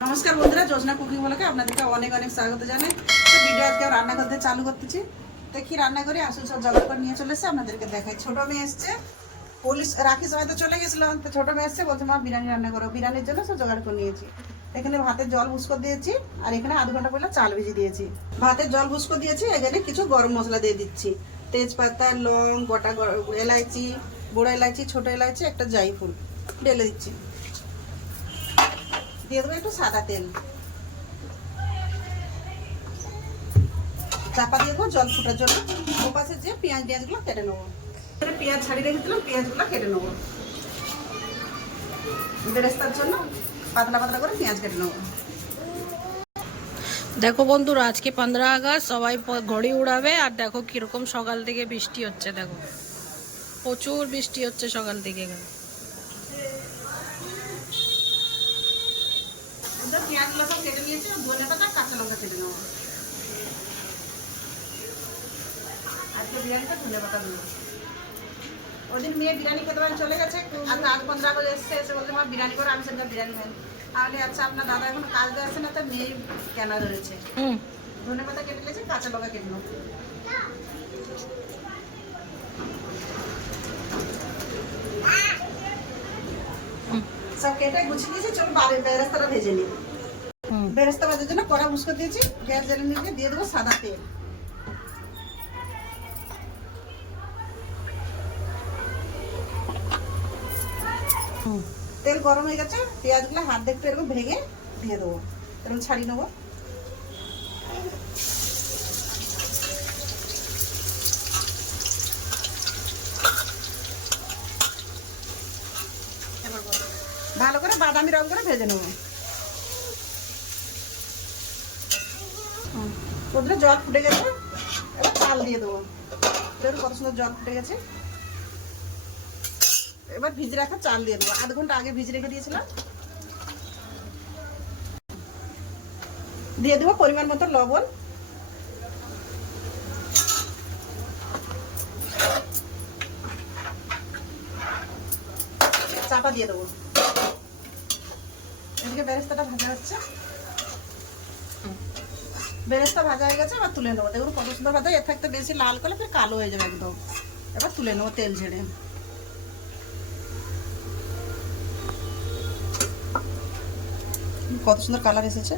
নমস্কার বন্ধুরা যোজনা কুকিং বলকে আপনাদেরকে অনেক অনেক স্বাগত জানাই। তো ভিডিও আজকে রান্না করতে চালু করতেছি। কি রান্না করে আসল সব জোগাড় করে নিয়ে চলে এসে আপনাদেরকে দেখাই। ছোট মেয়ে এসছে, পুলিশ রাখি সময় তো চলে গেছিলাম তো ছোট মেয়ে এসছে, বলছে, মা, বিরিয়ানি রান্না করো। বিরিয়ানির জন্য সব জোগাড় করে নিয়েছি। এখানে ভাতের জল ভুসকো দিয়েছি, আর এখানে আধ ঘণ্টা পরে চাল ভিজিয়ে দিয়েছি। ভাতের জল ভুসকো দিয়েছি, এখানে কিছু গরম মশলা দিয়ে দিচ্ছি। তেজপাতা, লং, গোটা এলাইচি, বড় এলাইচি, ছোট এলাইচি, একটা জাইফুল ঢেলে দিচ্ছি। দিয়ে দেবো একটু সাদা তেল। চাপা দিয়ে দেবো, জল ফোটার জন্য। ওপাশে যে পেঁয়াজ পেঁয়াজগুলো কেটে নেব। পেঁয়াজ পেঁয়াজগুলো কেটে নেব। জন্য পাতলা পাতলা করে পেঁয়াজ কেটে নেব। দেখো বন্ধুরা, আজকে পনেরো আগস্ট, সবাই ঘড়ি উড়াবে, আর দেখো কীরকম সকাল থেকে বৃষ্টি হচ্ছে, দেখো। প্রচুর বৃষ্টি হচ্ছে সকাল থেকে এখানে। একদম পেঁয়াজগুলো সব কেটে নিয়েছি ধনে পাতা কাঁচা লঙ্কা কেটে নেব। আজকে বিরিয়ানিটা ধনে পাতা দেবো। ওদিন মেয়ে বিরিয়ানি খেতে পারে চলে গেছে আর আজ পনেরো আগস্ট এসছে এসে বলতে মা বিরিয়ানি করে আমি সেদিন বিরিয়ানি খাই তাহলে আচ্ছা আপনার দাদা এখন কাজ আসছে না তো মেয়ে কেনা ধরেছে। হুম। ধনে পাতা কেটে নিয়েছে কাঁচা লঙ্কা কেটে নেব। সব কেটে গুছিয়ে দিয়েছি চলো বেরেস্তাটা ভেজে নিই। বেরেস্তা ভাজার জন্য কড়া উস্কো দিয়েছি গ্যাস জেলে নিয়ে দিয়ে দেবো সাদা তেল। হুম। তেল গরম হয়ে গেছে পেঁয়াজগুলো হাত দেখতে এরকম ভেঙে দিয়ে দেবো। এরকম ছাড়িয়ে নেব। ভালো করে বাদামি রং করে ভেজে নেব। ওদের জল ফুটে গেছে, এবার চাল দিয়ে দেবো। দেখুন কত সুন্দর জল ফুটে গেছে। এবার ভিজে রাখা চাল দিয়ে দেবো। আধ ঘণ্টা আগে ভিজে রেখে দিয়েছিলাম। দিয়ে দেবো পরিমাণ মতো লবণ। চাপা দিয়ে দেবো এদিকে বেরেস্তাটা ভাজা হচ্ছে বেরেস্তা ভাজা হয়ে গেছে এবার তুলে নেব। দেখুন কত সুন্দর ভাজা এর থাকতে বেশি লাল করলে ফের কালো হয়ে যাবে একদম। এবার তুলে নেব তেল ঝেড়ে। কত সুন্দর কালার এসেছে।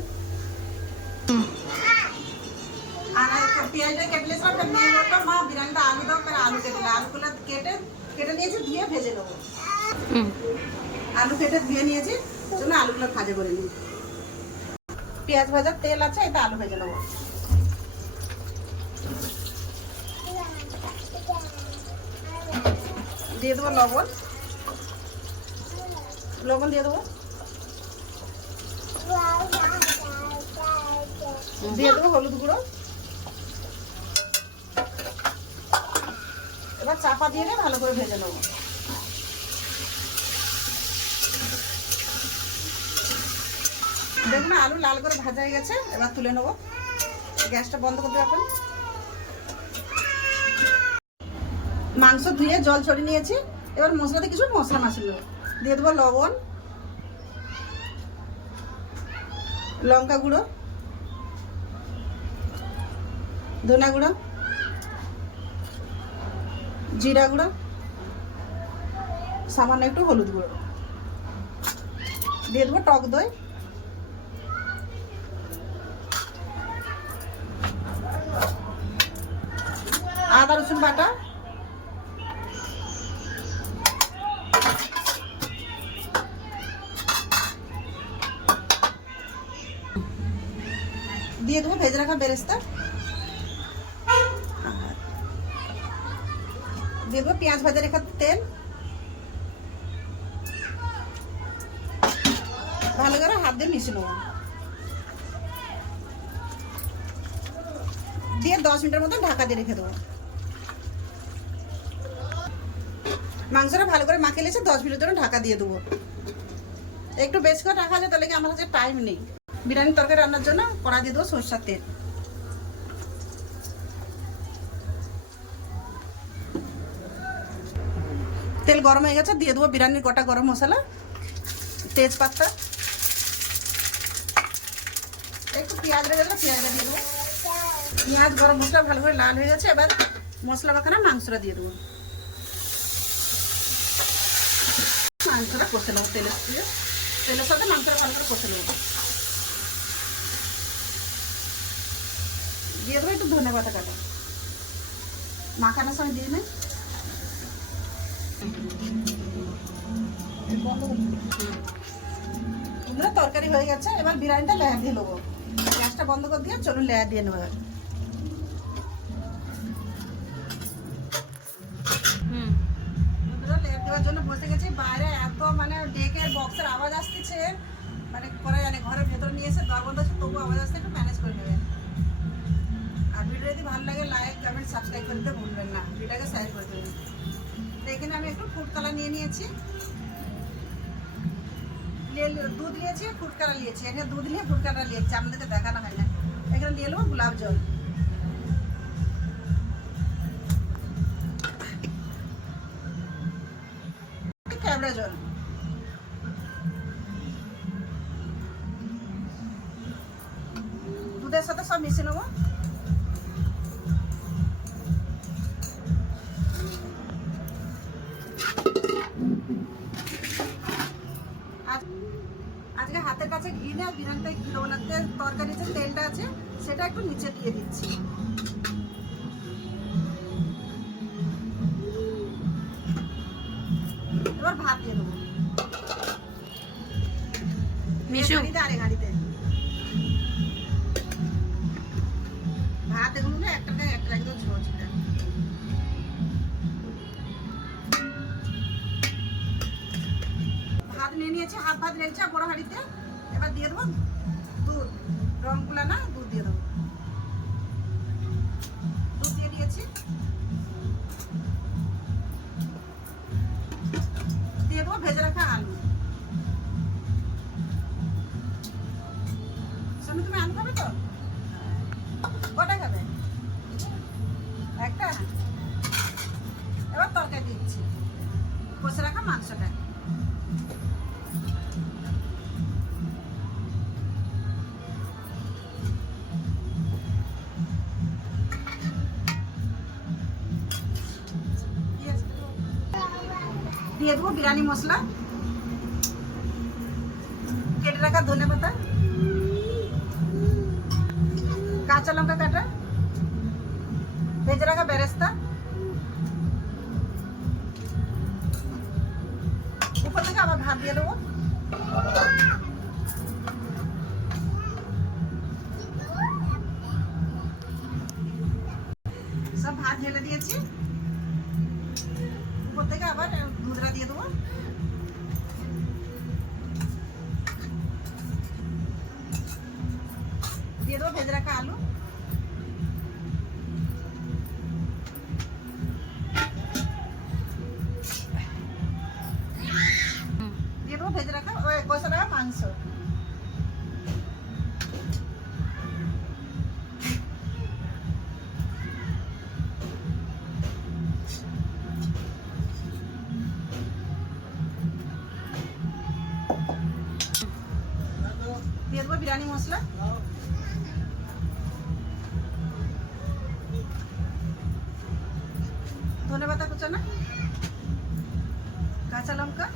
আর পেঁয়াজটা কেটে নিয়েছিলাম মেয়ে বলল মা বিরিয়ানিটা আলু দাও আলু কেটে আলুগুলো কেটে কেটে নিয়েছি ধুয়ে ভেজে নেব। আলু কেটে ধুয়ে নিয়েছি জন্য আলুগুলো ভাজা করে নিই। পেঁয়াজ ভাজার তেল আছে, এটা আলু ভেজে নেব। দিয়ে দেবো লবণ। লবণ দিয়ে দেবো। দিয়ে দেবো হলুদ গুঁড়ো। এবার চাপা দিয়ে ভালো করে ভেজে নেব। দেখুন আলু লাল করে ভাজা হয়ে গেছে, এবার তুলে নেব। গ্যাসটা বন্ধ করতে এখন। মাংস ধুয়ে জল ছড়িয়ে নিয়েছি। এবার মশলাতে কিছু মশলা মাছিল দিয়ে দেবো লবণ, লঙ্কা গুঁড়ো, ধনা গুঁড়ো, জিরা গুঁড়ো, সামান্য একটু হলুদ গুঁড়ো। দিয়ে দেবো টক দই। আদা রসুন বাটা। দিয়ে দেবো ভেজে রাখা বেরেস্তা। দিয়ে দেবো পেঁয়াজ ভাজা রেখা তেল। ভালো করে হাত দিয়ে মিশিয়ে নেব। দিয়ে দশ মিনিটের মতো ঢাকা দিয়ে রেখে দেবো। মাংসটা ভালো করে মাখিয়ে নিয়েছে, দশ মিনিটের জন্য ঢাকা দিয়ে দেবো। একটু বেশি করে রাখা যায় তাহলে কি আমার কাছে টাইম নেই। বিরিয়ানি তরকারি রান্নার জন্য কড়া দিয়ে দেবো সরষার তেল। তেল গরম হয়ে গেছে, দিয়ে দেবো বিরিয়ানির গোটা গরম মশলা, তেজপাতা। একটু পেঁয়াজ রেখে দেবো পেঁয়াজটা দিয়ে দেবো। পেঁয়াজ গরম মশলা ভালো করে লাল হয়ে গেছে, এবার মশলা মাখানা মাংসটা দিয়ে দেবো। মাংসটা কষে নেব তেলের দিয়ে তেলের সাথে মাংসটা ভালো করে কষে নেব। দিয়ে দেবো একটু ধনে পাতা কাটা। মাখানোর সময় দিয়ে নেই তরকারি হয়ে গেছে, এবার বিরিয়ানিটা লেয়ার দিয়ে নেব গ্যাসটা বন্ধ করে দিয়ে চলুন লেয়ার দিয়ে নেব দেওয়ার জন্য বসে গেছি। বাইরে এত মানে ডেকের বক্সের আওয়াজ আসতেছে। মানে করা জানে ঘরের ভেতর নিয়ে এসে দর বন্ধ আছে, তবু আওয়াজ আসতে একটু ম্যানেজ করে নেবেন আর ভিডিও যদি ভালো লাগে লাইক কমেন্ট সাবস্ক্রাইব করতে ভুলবেন না। ভিডিওটাকে শেয়ার করে দেবেন। তো এখানে আমি একটু ফুড কালার নিয়ে নিয়েছি। দুধ নিয়েছি, ফুটকালা নিয়েছি। এখানে দুধ নিয়ে ফুড কালার নিয়েছি। আমাদেরকে দেখানো হয় না। এখানে নিয়ে নেব গোলাপ জল। ক্যাবড়া জল। দুধের সাথে সব মিশিয়ে নেব। আজ আজকে হাতের কাছে ঘি নেই বিরিয়ানিতে ঘি দেবো না। যে তেলটা আছে, সেটা একটু নিচে দিয়ে দিচ্ছি। হাঁড়িতে ভাত এগুলো না একটা একটা একদম ছিল। ভাত নিয়ে নিয়েছি, হাফ ভাত রেখেছি বড় হাঁড়িতে। এবার দিয়ে দেবো দুধ। রংগুলা না, দুধ দিয়ে দেবো। দুধ দিয়ে দিয়েছি। দিয়ে দেবো ভেজে রাখা আলু। মাংসটা দিয়ে দেবো বিরিয়ানি মশলা কেটে রাখা ধনে পাতা কাঁচা লঙ্কা কাটা ভেজে রাখা বেরেস্তা আবার ভাত দিয়ে দেবো। সব ভাত ঢেলে দিয়েছি। উপর থেকে আবার দুধরা দিয়ে দেবো। দিয়ে দেবো ভেজে রাখা আলু। মাংস। দিয়ে দেবো বিরিয়ানি মশলা। ধনে পাতা কাঁচা লঙ্কা।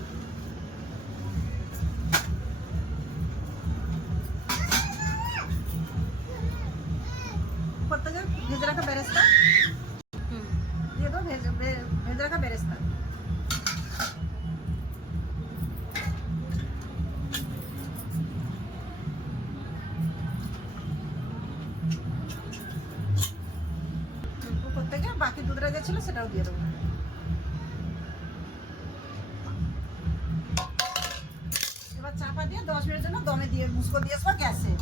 ছিল, সেটাও দিয়ে দেবো। এবার চাপা দিয়ে দশ মিনিটের জন্য দমে দিয়ে মুসকো দিয়ে আসব গ্যাসে।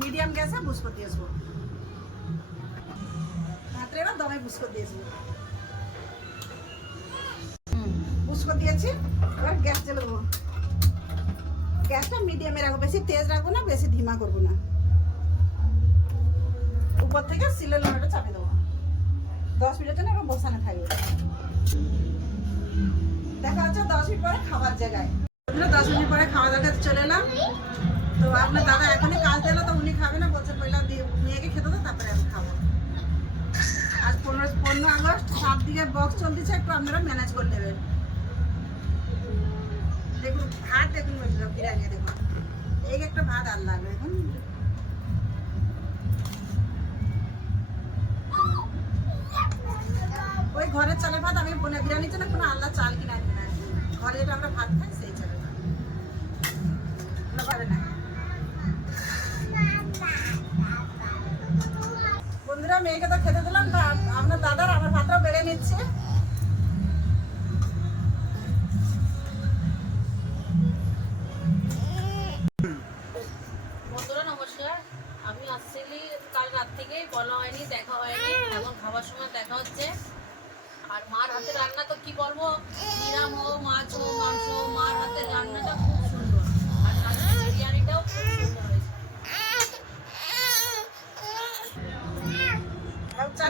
মিডিয়াম গ্যাসে মুসকো দিয়ে আসব। রাত্রে এবার দমে মুসকো দিয়ে আসব। দিয়েছি, এবার গ্যাস দেবো। মিডিয়ামে রাখব, বেশি তেজ রাখব না, বেশি ধিমা করব না। উপর থেকে সিলের লোহাটা চাপিয়ে দেবো। দশ মিনিটের জন্য এবার বসানো থাকবে। দেখা যাচ্ছে দশ মিনিট পরে খাবার জায়গায়। দশ মিনিট পরে খাবার দাওয়া চলে এলাম। তো আপনার দাদা এখনই কাজ দিল, তো উনি খাবে না, বলছে পয়লা মেয়েকে খেতে তো তারপরে আমি খাব। আজ পনেরো পনেরো আগস্ট সাত দিকে বক্স চলতেছে, একটু আপনারা ম্যানেজ করে নেবেন। দেখুন, ভাত দেখুন বিরিয়ানি দেখুন। এই একটা ভাত আর লাগবে ঘরের চালের ভাত, আমি বোনের বিরিয়ানির জন্য কোনো আলাদা চাল কিনা না ঘরে যেটা আমরা ভাত খাই, সেই চালের ভাত। পারে না বন্ধুরা, মেয়েকে তো খেতে দিলাম আপনার দাদার আমার ভাতটাও বেড়ে নিচ্ছে।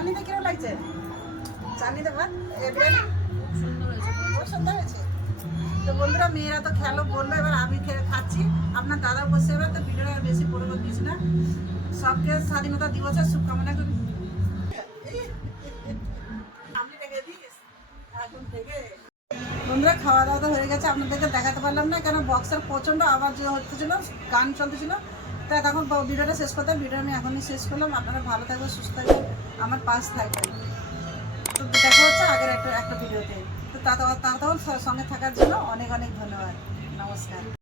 চাটনিতে কীরকম লাগছে? চাটনিতে ভাত? খুব সুন্দর হয়েছে তো বন্ধুরা, মেয়েরা তো খেলো বলল এবার আমি খাচ্ছি। আপনার দাদা বসে, এবার তো ভিডিওটা বেশি বড় করে দিয়েছি না। সবকে স্বাধীনতা দিবসের শুভকামনা করি। বন্ধুরা খাওয়া দাওয়া তো হয়ে গেছে। আপনাদেরকে দেখাতে পারলাম না, কেন বক্সের প্রচণ্ড আওয়াজ যে হচ্ছিল, গান চলতেছিল। তা তখন ভিডিওটা শেষ করতাম ভিডিও আমি এখনই শেষ করলাম। আপনারা ভালো থাকবেন, সুস্থ থাকবেন, আমার পাশ থাকবেন। তো দেখা হচ্ছে আগের একটা একটা ভিডিওতে। তো তা তখন সঙ্গে থাকার জন্য অনেক অনেক ধন্যবাদ। নমস্কার।